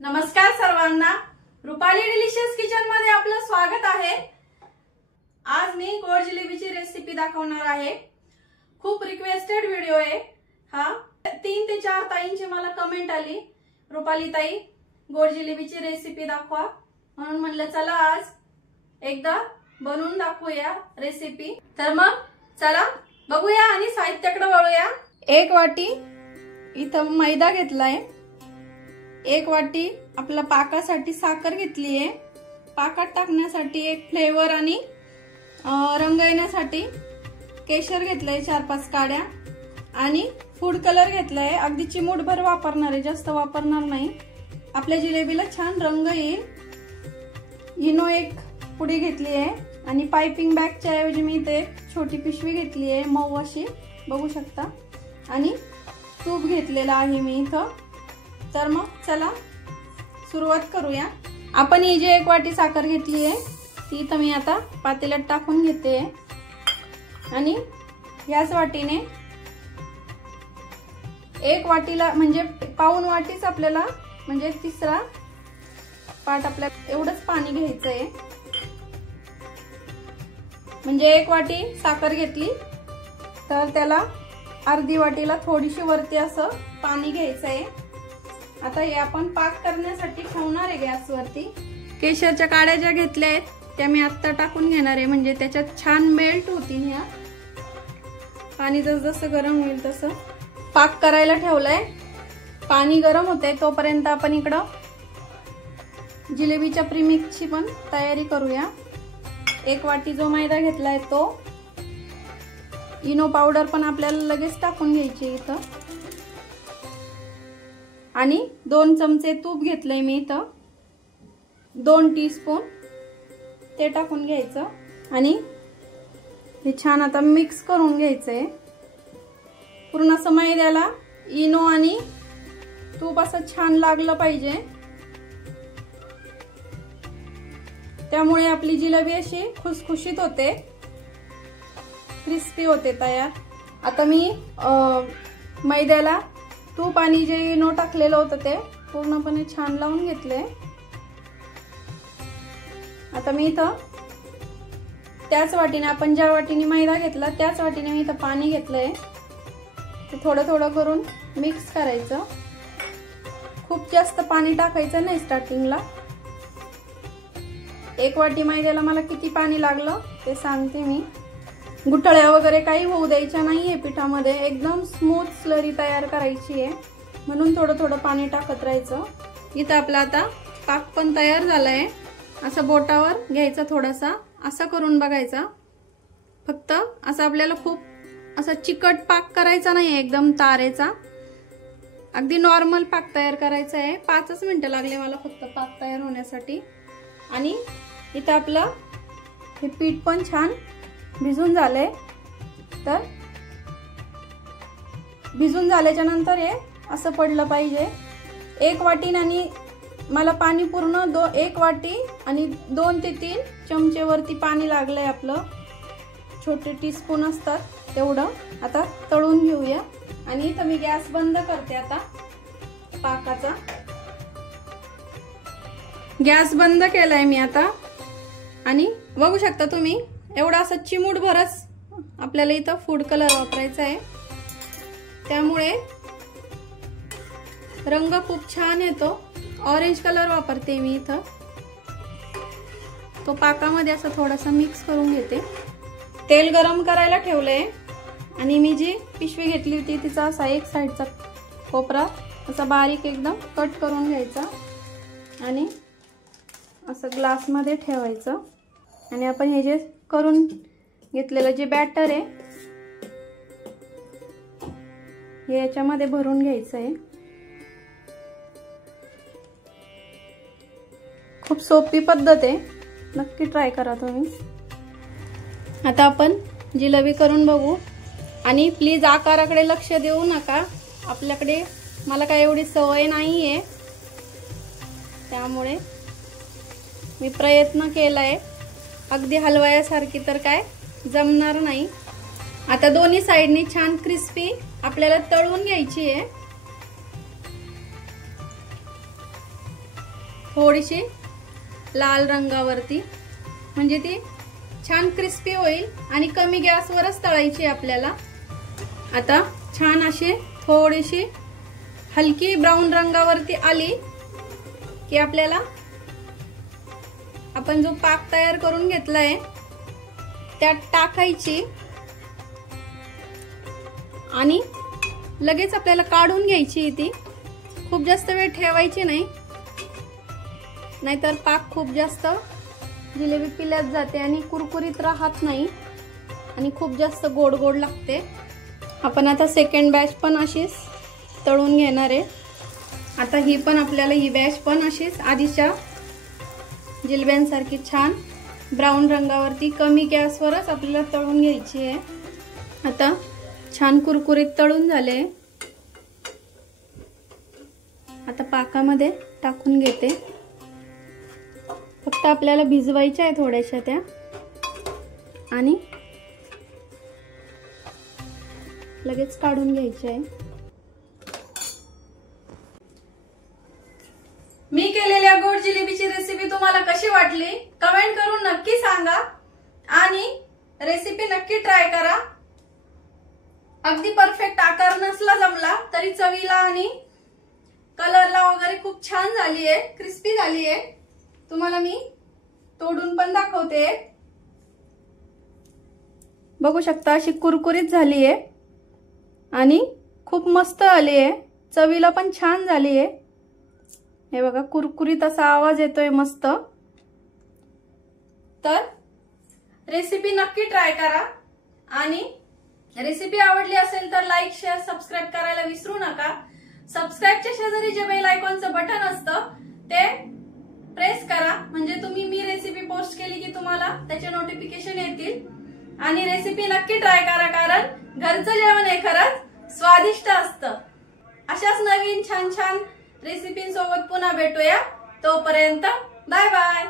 नमस्कार सर्वांना, Rupali delicious kitchen मध्ये आपलं स्वागत आहे। आज मी गोड जिलेबीची रेसिपी दाखवणार आहे। खूप रिक्वेस्टेड व्हिडिओ आहे हा। 3 ते 4 ताईंची मला कमेंट आली, रुपाली ताई गोड जिलेबीची रेसिपी दाखवा, म्हणून म्हणलं चला आज एकदा बनवून दाखवूया रेसिपी। तर मग चला बघूया आणि साहित्याकडे वळूया। 1 वाटी इथं मैदा घेतलाय, 1 वाटी आपला पाकासाठी साखर घेतली आहे, पाकात टाकण्यासाठी एक फ्लेवर आणि रंग येण्यासाठी केशर घेतलंय 4-5 काड्या आणि फूड कलर घेतलाय। अगदी चिमूटभर वापरणार आहे, जास्त वापरणार नाही, आपल्या जिलेबीला छान रंग येईल। इनो 1 पुडी घेतली आहे आणि पाइपिंग बॅगच्या ऐवजी मी इथे एक छोटी पिशवी घेतली आहे, मऊ अशी बघू शकता, आणि तूप घेतलेला आहे मी इथं। तर मग चला सुरुवात करूया। आपण ही जी 1 वाटी साखर घेतली आहे ती इथं मी आता पातेल्यात टाकून घेते आणि याच वाटीने 1 वाटीला म्हणजे पाऊण वाटीच आपल्याला, म्हणजे 3रा पार्ट आपल्याला एवढंच पाणी घ्यायचं आहे। म्हणजे 1 वाटी साखर घेतली तर त्याला अर्धी वाटीला थोडीशी वरती असं पाणी घ्यायचं आहे। आता हे आपण पाक करण्यासाठी ठेवणार आहे गॅसवरती। केशरच्या काड्या ज्या घेतल्या आहेत त्या मी आता टाकून घेणार आहे, म्हणजे त्याच्यात छान मेल्ट होतील। ह्या पाणी जसं गरम होईल तसं पाक करायला ठेवलाय। पाणी गरम होते तोपर्यंत आपण इकडं जिलेबीच्या प्रीमिक्सची पण तयारी करूया। 1 वाटी जो मैदा घेतलाय तो, इनो पावडर पण आपल्याला लगेच टाकून घ्यायची इथं, आणि 2 चमचे तूप घेतलंय मी इथं, 2 टीस्पून ते टाकून घ्यायचं आणि हे छान आता मिक्स करून घ्यायचंय। पूर्ण असं मैद्याला इनो आणि तूप असं छान लागलं पाहिजे, त्यामुळे आपली जिलेबी अशी खुसखुशीत होते, क्रिस्पी होते तयार। आता मी मैद्याला तूप आणि जे इनो टाकलेलं होतं ते पूर्णपणे छान लावून घेतले। आता मी इथं त्याच वाटीने, आपण ज्या वाटीने मैदा घेतला त्याच वाटीने मी इथं पाणी घेतलंय, ते थोडं थोडं करून मिक्स करायचं। खूप जास्त पाणी टाकायचं नाही स्टार्टिंगला। 1 वाटी मैद्याला मला किती पाणी लागलं ते सांगते मी। गुठळ्या वगैरे काही होऊ द्यायच्या नाहीये पिठामध्ये, एकदम स्मूथ स्लरी तयार करायची आहे, म्हणून थोडं थोडं पाणी टाकत राहायचं। इथं आपला आता पाक पण तयार झालाय। असं बोटावर घ्यायचा, थोडासा असा करून बघायचा, फक्त असं आपल्याला खूप असा चिकट पाक करायचा नाही, एकदम तारेचा, अगदी नॉर्मल पाक तयार करायचा आहे। 5च मिनिटं लागले मला फक्त पाक तयार होण्यासाठी। आणि इथं आपलं हे पीठ पण छान भिजून झाले, तर भिजून झाल्याच्या नंतर हे असं पडलं पाहिजे। 1 वाटी आणि मला पाणी पूर्ण 1 वाटी आणि 2 ते 3 चमचे वरती पाणी लागलंय आपलं, छोटे टीस्पून असतात तेवढं। आता तळून घेऊया आणि इथं मी गॅस बंद करते आता पाकाचा। गॅस बंद केलाय मी आता, आणि बघू शकता तुम्ही एवढा असं चिमूट भरच आपल्याला इथं फूड कलर वापरायचा आहे, त्यामुळे रंग खूप छान येतो। ऑरेंज कलर वापरते मी इथं। तो पाकामध्ये असं थोडासा मिक्स करून घेते। तेल गरम करायला ठेवलंय आणि मी जी पिशवी घेतली होती तिचा असा एक साईडचा कोपरा असा बारीक एकदम कट करून घ्यायचा आणि असं ग्लासमध्ये ठेवायचं, आणि आपण हे जे करून घेतलेलं जे बॅटर आहे हे याच्यामध्ये भरून घ्यायचं आहे। खूप सोपी पद्धत आहे, नक्की ट्राय करा तुम्ही। आता आपण जिलेबी करून बघू, आणि प्लीज आकाराकडे लक्ष देऊ नका, आपल्याकडे मला काय एवढी सवय नाहीये, त्यामुळे मी प्रयत्न केलाय, अगदी हलवायासारखी तर काय जमणार नाही। आता दोन्ही साइडनी छान क्रिस्पी आपल्याला तळून घ्यायची आहे। थोडीशी लाल रंगावरती, म्हणजे ती छान क्रिस्पी होईल आणि कमी गॅसवरच तळायची आपल्याला। आता छान अशी थोडीशी हलकी ब्राऊन रंगावरती आली की आपल्याला आपण जो पाक तयार करून घेतलाय त्यात टाकायची आणि लगेच आपल्याला काढून घ्यायची। ती खूप जास्त वेळ ठेवायची नाही, नाहीतर पाक खूप जास्त जिलेबी पिल्यात जाते आणि कुरकुरीत राहत नाही आणि खूप जास्त गोड गोड लागते। आपण आता सेकंड बॅच पण अशीच तळून घेणार आहे। आता ही पण आपल्याला ही बॅच पण अशीच आधीच्या जिलेब्यांसारखी छान ब्राऊन रंगावरती कमी गॅसवरच आपल्याला तळून घ्यायची आहे। आता छान कुरकुरीत तळून झाले, आता पाकामध्ये टाकून घेते। फक्त आपल्याला भिजवायच्या आहे थोड्याशा त्या आणि लगेच काढून घ्यायचे आहे। मी केलेल्या गोड जिलेबीची रेसिपी तुम्हाला कशी वाटली कमेंट करून नक्की सांगा आणि रेसिपी नक्की ट्राय करा। अगदी परफेक्ट आकार नसला जमला तरी चवीला आणि कलरला वगैरे खूप छान झाली आहे, क्रिस्पी झाली आहे। तुम्हाला मी तोडून पण दाखवते, बघू शकता अशी कुरकुरीत झाली आहे आणि खूप मस्त आली आहे, चवीला पण छान झाली आहे। हे बघा कुरकुरीत असा आवाज येतोय मस्त। तर रेसिपी नक्की ट्राय करा आणि रेसिपी आवडली असेल तर लाईक शेअर सबस्क्राईब करायला विसरू नका। सबस्क्राईबच्या शेजारी जे बेल आयकॉनचं बटन असतं ते प्रेस करा, म्हणजे मी रेसिपी पोस्ट केली की तुम्हाला त्याचे नोटिफिकेशन येतील। आणि रेसिपी नक्की ट्राय करा, कारण घरचं जेवण हे खरंच स्वादिष्ट असतं। अशाच नवीन छान छान रेसिपींसोबत पुन्हा भेटूया, तोपर्यंत बाय बाय।